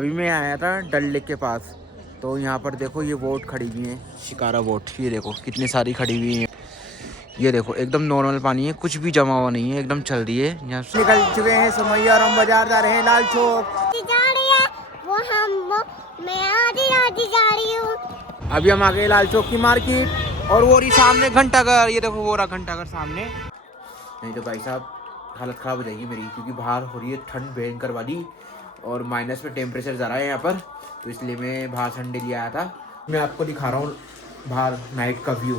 अभी मैं आया था डल लेक के पास, तो यहाँ पर देखो ये बोट खड़ी हुई है, शिकारा बोट। ये देखो कितनी सारी खड़ी हुई हैं। ये देखो एकदम नॉर्मल पानी है, कुछ भी जमा हुआ नहीं है, एकदम चल रही है। यहाँ निकल चुके हैं सुमैया और हम बाजार जा रहे हैं लाल चौक। जा रही है वो मैं आधी जा रही हूँ। अभी हम आ गए लाल चौक की मार्केट, और वो रही सामने घंटाघर। ये देखो वो रहा घंटाघर सामने। नहीं तो भाई साहब हालत ख़राब हो जाएगी मेरी, क्योंकि बाहर हो रही है ठंड भयंकर वाली, और माइनस में टेम्परेचर जा रहा है यहाँ पर, तो इसलिए मैं बाहर संडे लिए आया था। मैं आपको दिखा रहा हूँ बाहर नाइट का व्यू,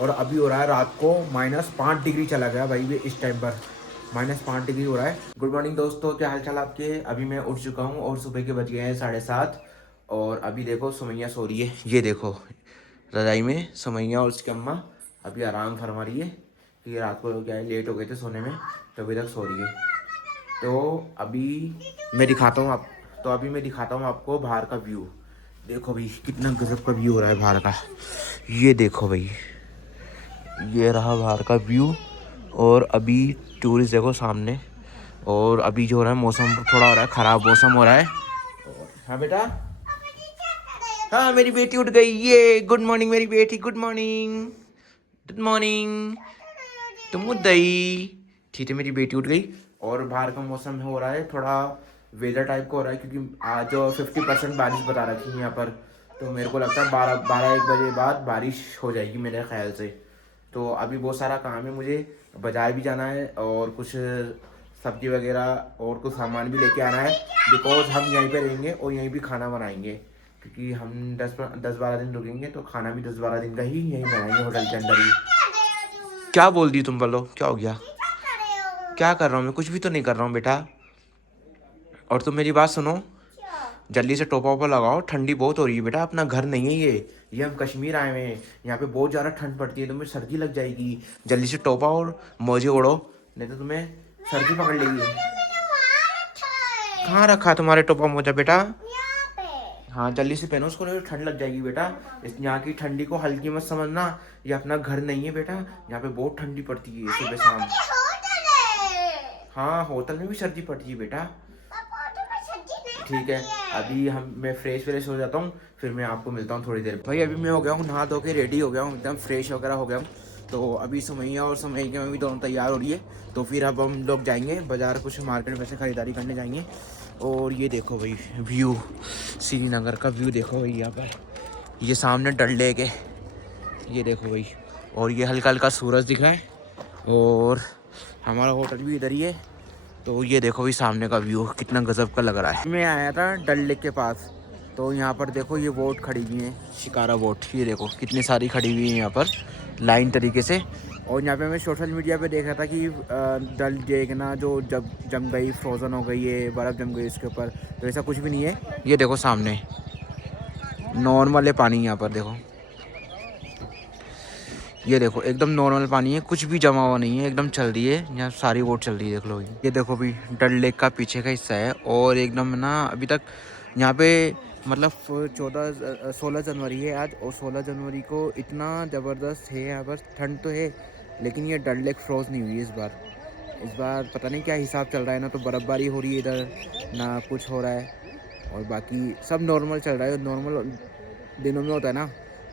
और अभी हो रहा है रात को -5 डिग्री चला गया भाई ये इस टाइम पर, -5 डिग्री हो रहा है। गुड मॉर्निंग दोस्तों, क्या हाल चाल आपके। अभी मैं उठ चुका हूँ और सुबह के बज गए हैं 7:30, और अभी देखो सुमैया सो रही है। ये देखो रजाई में सुमैया और उसकी अम्मा अभी आराम फरमा रही है, क्योंकि रात को क्या है लेट हो गए थे सोने में, तो अभी तक सो रही है। तो अभी मैं दिखाता हूँ आपको बाहर का व्यू। देखो भाई कितना गजब का व्यू हो रहा है बाहर का। ये देखो भाई, ये रहा बाहर का व्यू। और अभी टूरिस्ट देखो सामने, और अभी जो हो रहा है मौसम थोड़ा हो रहा है ख़राब, मौसम हो रहा है। हाँ बेटा, हाँ मेरी बेटी उठ गई। ये गुड मॉर्निंग मेरी बेटी, गुड मॉर्निंग, गुड मॉर्निंग। तुम उठ गई, ठीक है मेरी बेटी उठ गई। और बाहर का मौसम हो रहा है थोड़ा वेदर टाइप का हो रहा है, क्योंकि आज 50% बारिश बता रखी है यहाँ पर। तो मेरे को लगता है 12-1 बजे बाद बारिश हो जाएगी मेरे ख्याल से। तो अभी बहुत सारा काम है, मुझे बाजार भी जाना है, और कुछ सब्जी वगैरह और कुछ सामान भी लेके आना है, बिकॉज हम यहीं पे रहेंगे और यहीं भी खाना बनाएंगे, क्योंकि हम 10-12 दिन रुकेंगे, तो खाना भी 10-12 दिन का ही यहीं बनाएंगे होटल के अंदर ही। क्या बोल दी तुम, बोलो क्या हो गया। क्या कर रहा हूँ मैं, कुछ भी तो नहीं कर रहा हूँ बेटा। और तुम मेरी बात सुनो, जल्दी से टोपा वोपा लगाओ, ठंडी बहुत हो रही है बेटा। अपना घर नहीं है ये हम कश्मीर आए हुए हैं, यहाँ पे बहुत ज़्यादा ठंड पड़ती है, तुम्हें सर्दी लग जाएगी। जल्दी से टोपा और मोजे ओढ़ो, नहीं तो तुम्हें सर्दी पकड़ लेगी। कहाँ रखा तुम्हारे टोपा मोजा बेटा। हाँ जल्दी से पहनो उसको, नहीं तो ठंड लग जाएगी बेटा। इस यहाँ की ठंडी को हल्की मत समझना, ये अपना घर नहीं है बेटा, यहाँ पे बहुत ठंडी पड़ती है सुबह शाम। हाँ होटल में भी सर्दी पड़ती है बेटा। ठीक है, अभी मैं फ्रेश हो जाता हूँ, फिर मैं आपको मिलता हूँ थोड़ी देर। भाई अभी मैं हो गया हूँ नहा धो के रेडी हो गया हूँ, एकदम फ्रेश वगैरह हो गया हूँ। तो अभी सुमैया और सुमैया में भी दोनों तैयार हो रही है, तो फिर अब हम लोग जाएंगे बाज़ार, कुछ मार्केट में से ख़रीदारी करने जाएंगे। और ये देखो भाई व्यू, श्रीनगर का व्यू देखो भाई। यहाँ पर ये सामने डल लेक है, ये देखो भाई, और ये हल्का हल्का सूरज दिख रहा है, और हमारा होटल भी इधर ही है। तो ये देखो भाई सामने का व्यू कितना गजब का लग रहा है। मैं आया था डल लेक के पास, तो यहाँ पर देखो ये बोट खड़ी हुई है, शिकारा बोट। ये देखो कितनी सारी खड़ी हुई है यहाँ पर लाइन तरीके से। और यहाँ पे मैं सोशल मीडिया पे देखा था कि डल लेक ना जो जब जम गई, फ्रोज़न हो गई है, बर्फ़ जम गई इसके ऊपर, तो ऐसा कुछ भी नहीं है। ये देखो सामने नॉर्मल है पानी यहाँ पर, देखो ये देखो एकदम नॉर्मल पानी है, कुछ भी जमा हुआ नहीं है, एकदम चल रही है। यहाँ सारी बोट चल रही है, देख लो। ये देखो भी डल लेक का पीछे का हिस्सा है, और एकदम ना अभी तक यहाँ पे मतलब 16 जनवरी है आज, और 16 जनवरी को इतना ज़बरदस्त है यहाँ पर, ठंड तो है लेकिन ये डल लेक फ्रोज नहीं हुई इस बार पता नहीं क्या हिसाब चल रहा है, ना तो बर्फ़बारी हो रही है इधर, ना कुछ हो रहा है, और बाकी सब नॉर्मल चल रहा है। नॉर्मल दिनों में होता है ना,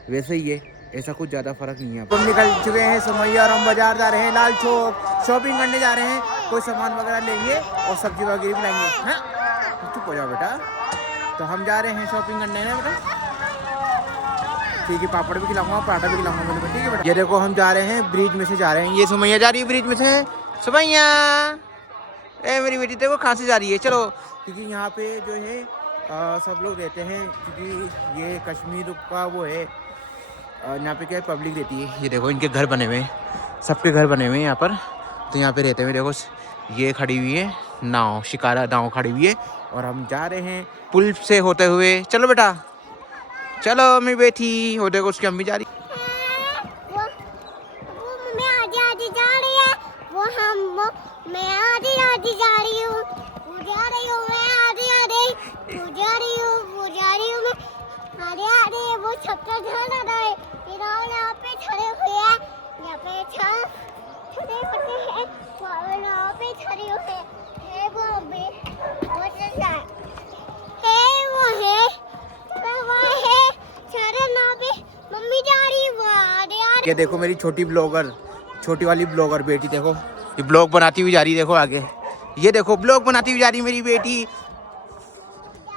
वैसे ही है, ऐसा कुछ ज़्यादा फर्क नहीं है। हम निकल चुके हैं सुमैया और हम बाजार जा रहे हैं लाल चौक, शॉपिंग करने जा रहे हैं, कोई सामान वगैरह लेंगे और सब्जी वगैरह भी लाएंगे। हाँ चुप हो जाओ बेटा, तो हम जा रहे हैं शॉपिंग करने ना बेटा। ठीक है, पापड़ भी खिलाऊंगा, पराठा भी खिलाऊंगा मेरे को, ठीक है बेटा। ये देखो हम जा रहे हैं ब्रिज में से जा रहे हैं, ये सुमैया जा रही है ब्रिज में से। सुमैया ए मेरी बेटी देखो कहाँ से जा रही है, चलो। क्योंकि यहाँ पे जो है सब लोग रहते हैं, क्योंकि ये कश्मीर का वो है, यहाँ पे क्या है पब्लिक रहती है। ये देखो इनके घर बने हुए हैं, सबके घर बने हुए हैं यहाँ पर, तो यहाँ पे रहते हुए देखो ये खड़ी हुई है नाव, शिकारा नाव खड़ी हुई है, और हम जा रहे हैं पुल से होते हुए। चलो बेटा चलो, मैं बैठी हो, देखो उसकी अम्मी जा रही। वो मैं आधी जा रही है, मैं आधी जा रही हूँ, मैं आधी वो छक्का ध्यान आ रहा है, यहाँ पे खड़े हुए हैं, यहाँ पे खड़े होते हैं, यहाँ पे खड़े हुए हैं, वो ये देखो मेरी छोटी ब्लॉगर, छोटी वाली ब्लॉगर बेटी देखो, ये ब्लॉग बनाती हुई जा रही है। देखो आगे, ये देखो ब्लॉग बनाती हुई जा रही है मेरी बेटी।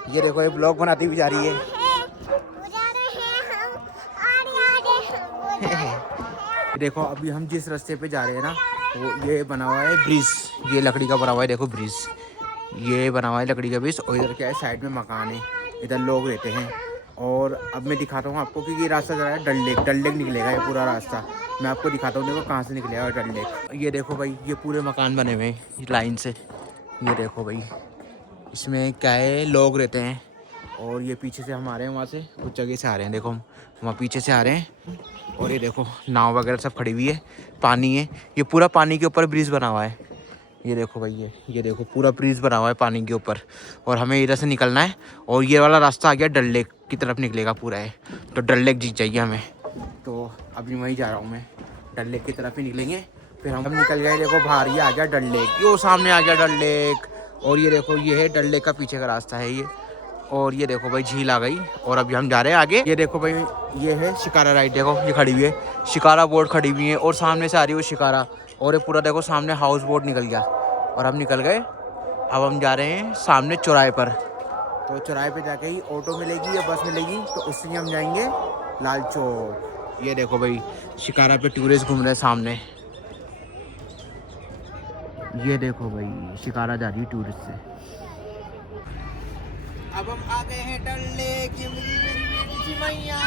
ये देखो ये ब्लॉग बनाती हुई जा रही है। देखो अभी हम जिस रास्ते पे जा रहे हैं ना, वो ये बना हुआ है ब्रिज, ये लकड़ी का बना हुआ है। देखो ब्रिज ये बना हुआ है लकड़ी का ब्रिज, और इधर क्या है साइड में मकान है, इधर लोग रहते हैं। और अब मैं दिखाता हूँ आपको कि ये रास्ता जा रहा है डल लेक निकलेगा ये पूरा रास्ता। मैं आपको दिखाता हूँ, देखो कहाँ से निकलेगा डल लेक। ये देखो भाई ये पूरे मकान बने हुए हैं लाइन से। ये देखो भाई इसमें क्या है लोग रहते हैं। और ये पीछे से हम आ रहे हैं, वहाँ से कुछ जगह से आ रहे हैं। देखो हम वहाँ पीछे से आ रहे हैं। और ये देखो नाव वगैरह सब खड़ी हुई है, पानी है, ये पूरा पानी के ऊपर ब्रिज बना हुआ है। ये देखो भाई ये देखो पूरा ब्रिज बना हुआ है पानी के ऊपर। और हमें इधर से निकलना है, और ये वाला रास्ता आ गया डल लेक की तरफ निकलेगा पूरा है। तो डल लेक जीत जाइए हमें। तो अभी वहीं जा रहा हूँ मैं, डल लेक की तरफ ही निकलेंगे। फिर हम निकल गए, देखो बाहर ये आ गया डल लेक, यो सामने आ गया डल लेक। और ये देखो ये है डल लेक का पीछे का रास्ता है ये। और ये देखो भाई झील आ गई, और अभी हम जा रहे हैं आगे। ये देखो भाई ये है शिकारा राइड, देखो ये खड़ी हुई है, शिकारा बोट खड़ी हुई है, और सामने से आ रही है वो शिकारा। और ये पूरा देखो सामने हाउस बोट निकल गया, और हम निकल गए। अब हम जा रहे हैं सामने चौराहे पर। तो चौराहे पे जाके ही ऑटो मिलेगी या बस मिलेगी, तो उससे हम जाएंगे लाल चौक। ये देखो भाई शिकारा पे टूरिस्ट घूम रहे हैं सामने। ये देखो भाई शिकारा जा रही है टूरिस्ट से। अब हम आ गए हैं डल लेक, ये मेरी बेटी सिमैया,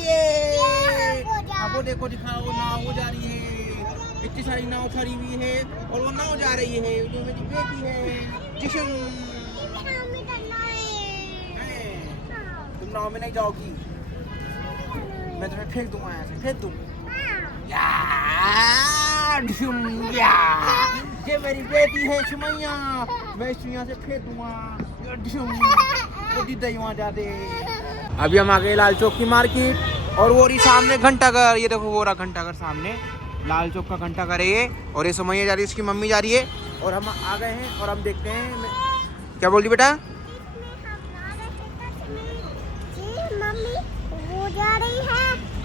ये अब वो देखो दिखाओ नाव वो जा रही है, इतनी सारी नाव खड़ी हुई है, और वो नाव जा रही है, जो मेरी बेटी है जिशन। तुम नाव में नहीं जाओगी, मैं तुम्हें फेंक दूंगा, ऐसे फेंक दूँ। ये मेरी बेटी है सुमैया, मैं इस यहाँ से फेंक दूंगा। जाते अभी हम आ गए लाल चौक की मार्केट, और वो रही सामने घंटाघर। ये देखो वो रहा घंटाघर सामने, लाल चौक का घंटाघर है ये। और ये सुमैया जा रही है, इसकी मम्मी जा रही है, और हम आ गए हैं। और हम देखते हैं क्या बोल रही बेटा,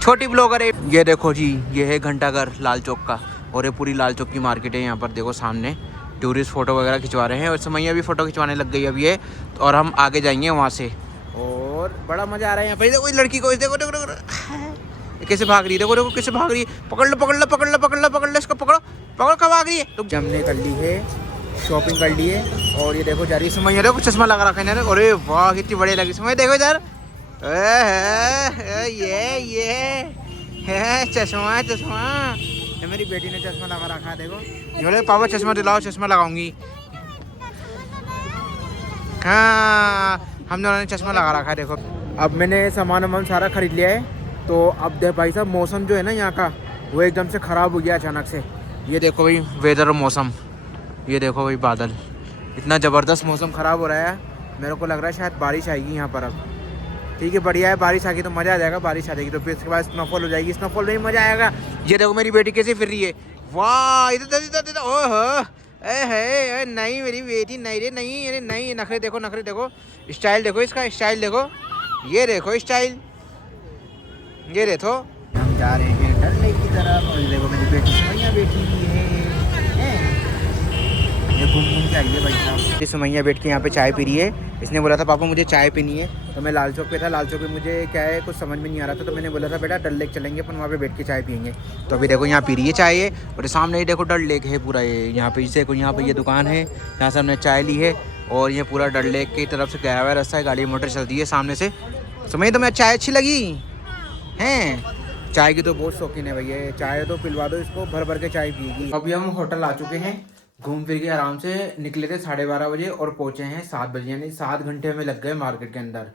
छोटी ब्लॉगर है। ये देखो जी ये है घंटाघर लाल चौक का, और ये पूरी लाल चौक की मार्केट है। यहाँ पर देखो सामने टूरिस्ट फोटो वगैरह खिंचवा रहे हैं, और समैया भी फोटो खिंचवाने लग गई अभी ये। और हम आगे जाएंगे वहाँ से, और बड़ा मजा आ रहा है यहाँ पर। देखो इस लड़की को, देखो देखो देखो कैसे भाग रही है, देखो देखो कैसे भाग रही है। पकड़ लो पकड़ लो पकड़ लो पकड़ लो पकड़ लो, इसको पकड़ो पकड़ो, कब भाग रही है। तो हमने कर ली है शॉपिंग कर ली है, और ये देखो जा रही है समैया। देखो चश्मा लगा रखा है, अरे वाह कितनी बड़ी लगी समैया। देखो इधर ये है चश्मा, चश्मा ये मेरी बेटी ने चश्मा लगा रखा है। देखो बोले पापा चश्मा दिलाओ, चश्मा लगाऊंगी। हाँ हम दोनों ने चश्मा लगा रखा है। देखो अब मैंने सामान सारा खरीद लिया है। तो अब देख भाई साहब मौसम जो है ना यहाँ का, वो एकदम से ख़राब हो गया अचानक से। ये देखो भाई वेदर और मौसम, ये देखो भाई बादल, इतना ज़बरदस्त मौसम ख़राब हो रहा है। मेरे को लग रहा है शायद बारिश आएगी यहाँ पर अब। ठीक है बढ़िया है, बारिश आ गई तो मज़ा आ जाएगा। बारिश आ जाएगी तो फिर इसके बाद स्नोफॉल हो जाएगी, स्नोफॉल में ही मज़ा आएगा। ये देखो मेरी बेटी कैसे फिर रही है, वाह इधर ओह है नहीं मेरी बेटी, नहीं रे नहीं, अरे नहीं, नखरे देखो नखरे देखो, स्टाइल देखो इसका, स्टाइल देखो, ये देखो स्टाइल, ये देखो। हम जा रहे हैं डल लेक की तरफ, और देखो मेरी बेटी सुमैया बैठी है, ये घूम घूम के आई है भाई साहब। ये सुमैया बैठ के यहाँ पे चाय पी रही है। इसने बोला था पापा मुझे चाय पीनी है, तो मैं लाल चौक पे था, लाल चौक पे मुझे क्या है कुछ समझ में नहीं आ रहा था, तो मैंने बोला था बेटा डल लेक चलेंगे अपन, वहाँ पे बैठ के चाय पियेंगे। तो अभी देखो यहाँ पी रही है चाय है, और सामने ही देखो डल लेक है पूरा। ये यहाँ पे इसे यहाँ पे ये दुकान है जहाँ से हमने चाय ली है, और ये पूरा डल लेक की तरफ से गया हुआ रास्ता है, गाड़ी मोटर चलती है सामने से। सुमैया तुम्हें चाय अच्छी लगी हैं? चाय की तो बहुत शौकीन है भैया, चाय तो पिलवा दो इसको, भर भर के चाय पिएगी। अभी हम होटल आ चुके हैं, घूम फिर के आराम से निकले थे 12:30 बजे, और पहुंचे हैं 7 बजे, यानी 7 घंटे हमें लग गए मार्केट के अंदर।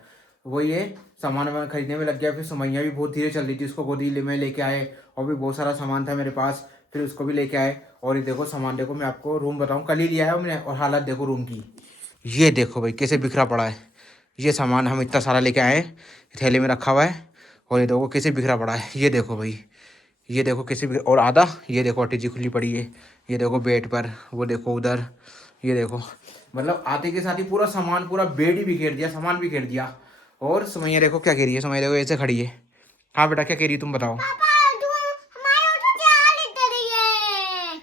वही है सामान वामान खरीदने में लग गया। फिर सुमैया भी बहुत धीरे चल रही थी, उसको गोदी में लेके आए, और भी बहुत सारा सामान था मेरे पास, फिर उसको भी लेके आए। और ये देखो सामान देखो, मैं आपको रूम बताऊँ, कल ही लिया है हमने, और हालत देखो रूम की, ये देखो भाई कैसे बिखरा पड़ा है। ये सामान हम इतना सारा लेके आए, थैले में रखा हुआ है, और ये देखो कैसे बिखरा पड़ा है। ये देखो भाई, ये देखो कैसे बिखरा, और आधा ये देखो अटीजी खुली पड़ी है, ये देखो बेड पर, वो देखो उधर, ये देखो मतलब आते के साथ ही पूरा सामान, पूरा बेड ही बिखेर दिया, सामान बिखेर दिया। और सुमैया देखो क्या कह रही है, सुमैया देखो ऐसे खड़ी है, हाँ बेटा, क्या कह रही तुम बताओ। पापा तू हमारे होटल से आ लेते रही है।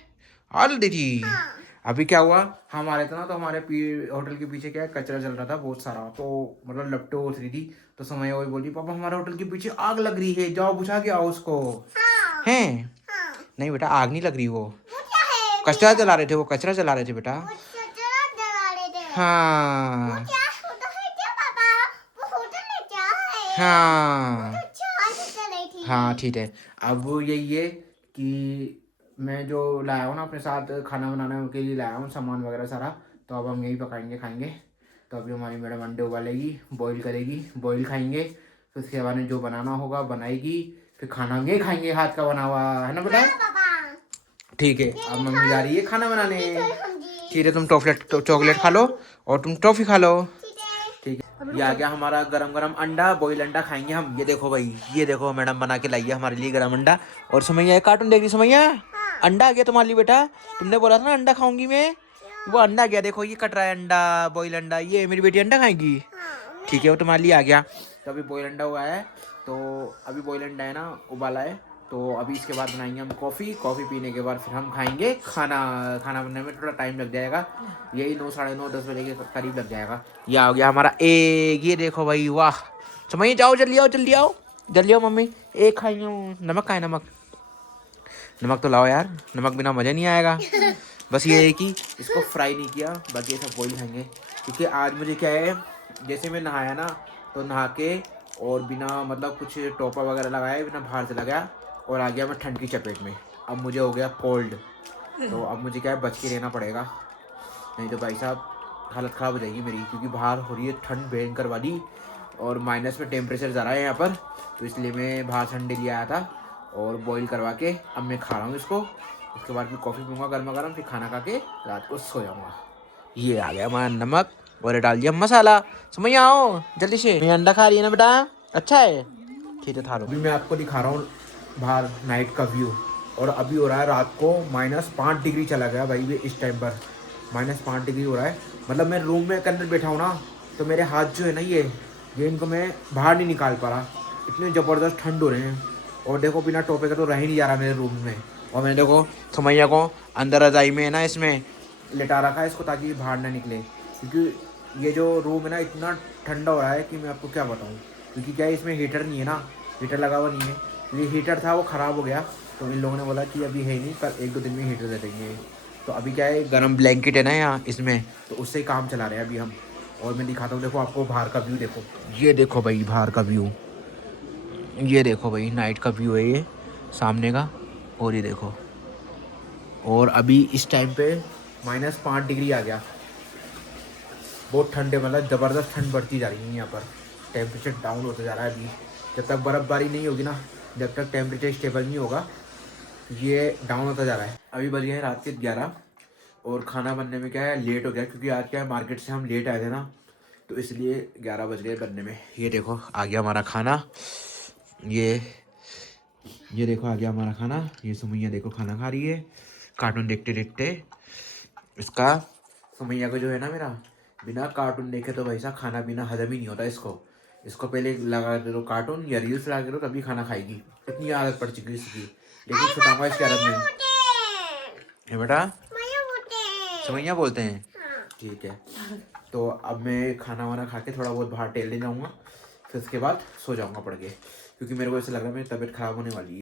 हाल देखी। हाँ। अभी क्या हुआ, हम आ रहे थे ना, तो हमारे होटल के पीछे क्या है, कचरा चल रहा था बहुत सारा, तो मतलब लपटे उठ रही थी। तो समय वही बोली, पापा हमारे होटल के पीछे आग लग रही है, जाओ बुझा के आओ उसको। हाँ। हैं? हाँ। नहीं बेटा, आग नहीं लग रही, वो वो क्या है? कचरा जला रहे थे, वो कचरा जला रहे थे बेटा। वो कचरा जला रहे थे। वो हाँ क्या होता है क्या पापा? वो होटल में क्या है? हाँ तो चाय से चल रही थी। हाँ ठीक है। अब वो यही है कि मैं जो लाया हूँ ना अपने साथ खाना बनाने के लिए लाया हूँ सामान वगैरह सारा, तो अब हम यही पकाएंगे खाएंगे। तो अभी हमारी मैडम अंडे उबालेगी, बॉईल करेगी, बॉईल खाएंगे, फिर उसके बाद में जो बनाना होगा बनाएगी, फिर खाना हम यही खाएंगे, हाथ का बना हुआ, है ना बेटा। हाँ पापा। ठीक है, अब मम्मी जा रही है खाना बनाने। हम जी। ठीक है, तुम चॉकलेट खा लो और तुम टॉफी खा लो। ठीक है। ठीक है, ये आ गया हमारा गरम गरम अंडा, बॉईल अंडा खाएंगे हम। ये देखो भाई, ये देखो मैडम बना के लाई है हमारे लिए गरम अंडा। और सुमैया कार्टून देख रही, सुमैया हाँ। अंडा आ गया तुम्हारे लिए बेटा। तुमने बोला था ना अंडा खाऊंगी मैं, क्या? वो अंडा आ गया, देखो ये कट रहा है अंडा, बॉईल अंडा। ये मेरी बेटी अंडा खाएगी। हाँ। ठीक है, वो तुम्हारे लिए आ गया। तो अभी बॉईल अंडा हुआ है, तो अभी बॉईल अंडा है ना, उबाला है। तो अभी इसके बाद बनाएंगे हम कॉफ़ी, कॉफ़ी पीने के बाद फिर हम खाएंगे खाना। खाना बनने में थोड़ा टाइम लग जाएगा, यही 9, साढ़े 9, 10 बजे के करीब लग जाएगा। ये आ गया हमारा एग, ये देखो भाई, वाह। समझिए, जाओ जल्दी आओ, जल्दी आओ, जल्दी आओ मम्मी, एक खाएंगे। नमक खाए, नमक, नमक तो लाओ यार, नमक बिना मज़ा नहीं आएगा। बस ये है कि इसको फ्राई नहीं किया, बाकी ये सब बॉईल खाएंगे। क्योंकि आज मुझे क्या है, जैसे मैं नहाया ना, तो नहा के और बिना मतलब कुछ टोपा वगैरह लगाए, बिना बाहर से लगाया, और आ गया मैं ठंड की चपेट में। अब मुझे हो गया कोल्ड, तो अब मुझे क्या है, बच के रहना पड़ेगा, नहीं तो भाई साहब हालत ख़राब हो जाएगी मेरी। क्योंकि बाहर हो रही है ठंड भयंकर वाली, और माइनस में टेम्परेचर जा रहा है यहाँ पर। तो इसलिए मैं बाहर से अंडे ले आया था और बॉईल करवा के अब मैं खा रहा हूँ इसको। उसके बाद फिर कॉफ़ी पीऊँगा गर्मा गर्म, फिर खाना खा के रात को सो जाऊँगा। ये आ गया हमारा नमक, और ये डाल दिया मसाला। समझ आओ जल्दी से, मैं अंडा खा रही है ना बेटा, अच्छा है। ठीक है, था। अभी मैं आपको दिखा रहा हूँ बाहर नाइट का व्यू, और अभी हो रहा है रात को -5 डिग्री चला गया भाई, भी इस टाइम पर -5 डिग्री हो रहा है। मतलब मैं रूम में के अंदर बैठा हूँ ना, तो मेरे हाथ जो है ना, ये इनको मैं बाहर नहीं निकाल पा रहा, इतने ज़बरदस्त ठंड हो रहे हैं। और देखो बिना टोपे का तो रह ही नहीं जा रहा मेरे रूम में। और मैंने देखो समैया को अंदर रजाई में है ना, इसमें लिटा रखा है इसको, ताकि बाहर ना निकले। क्योंकि ये जो रूम है ना, इतना ठंडा हो रहा है कि मैं आपको क्या बताऊँ। क्योंकि क्या है, इसमें हीटर नहीं है ना, हीटर लगा हुआ नहीं है। ये हीटर था वो ख़राब हो गया, तो इन लोगों ने बोला कि अभी है नहीं, कल 1-2 दिन में हीटर दे देंगे। तो अभी क्या है, गर्म ब्लैंकेट है ना यहाँ इसमें, तो उससे ही काम चला रहे हैं अभी हम। और मैं दिखाता हूँ, देखो आपको बाहर का व्यू, देखो ये देखो भाई बाहर का व्यू, ये देखो भाई नाइट का व्यू है ये सामने का। और ये देखो, और अभी इस टाइम पे -5 डिग्री आ गया, बहुत ठंड है, मतलब ज़बरदस्त ठंड बढ़ती जा रही है यहाँ पर। टेम्परेचर डाउन होता जा रहा है अभी, जब तक बर्फ़बारी नहीं होगी ना, जब तक टेम्परेचर स्टेबल नहीं होगा, ये डाउन होता जा रहा है। अभी बज गए हैं रात के 11, और खाना बनने में क्या है, लेट हो गया। क्योंकि आज क्या है, मार्केट से हम लेट आए थे ना, तो इसलिए 11 बज गए बनने में। ये देखो आ गया हमारा खाना, ये देखो आ गया हमारा खाना। ये सुमैया देखो खाना खा रही है कार्टून देखते देखते। इसका, सुमैया को जो है ना मेरा, बिना कार्टून देखे तो भाई साहब खाना पीना हजम ही नहीं होता इसको पहले लगा दे दो कार्टून या रील्स लगा के दो, तभी खाना खाएगी। इतनी आदत पड़ चुकी है इसकी। लेकिन छुटाऊंगा इसकी आदत में। है बेटा, सुमैया बोलते हैं। ठीक है, तो अब मैं खाना वाना खा के थोड़ा बहुत बाहर टहलने जाऊँगा, फिर उसके बाद सो जाऊँगा पड़ के। क्योंकि मेरे को ऐसा लग रहा है मेरी तबीयत ख़राब होने वाली है।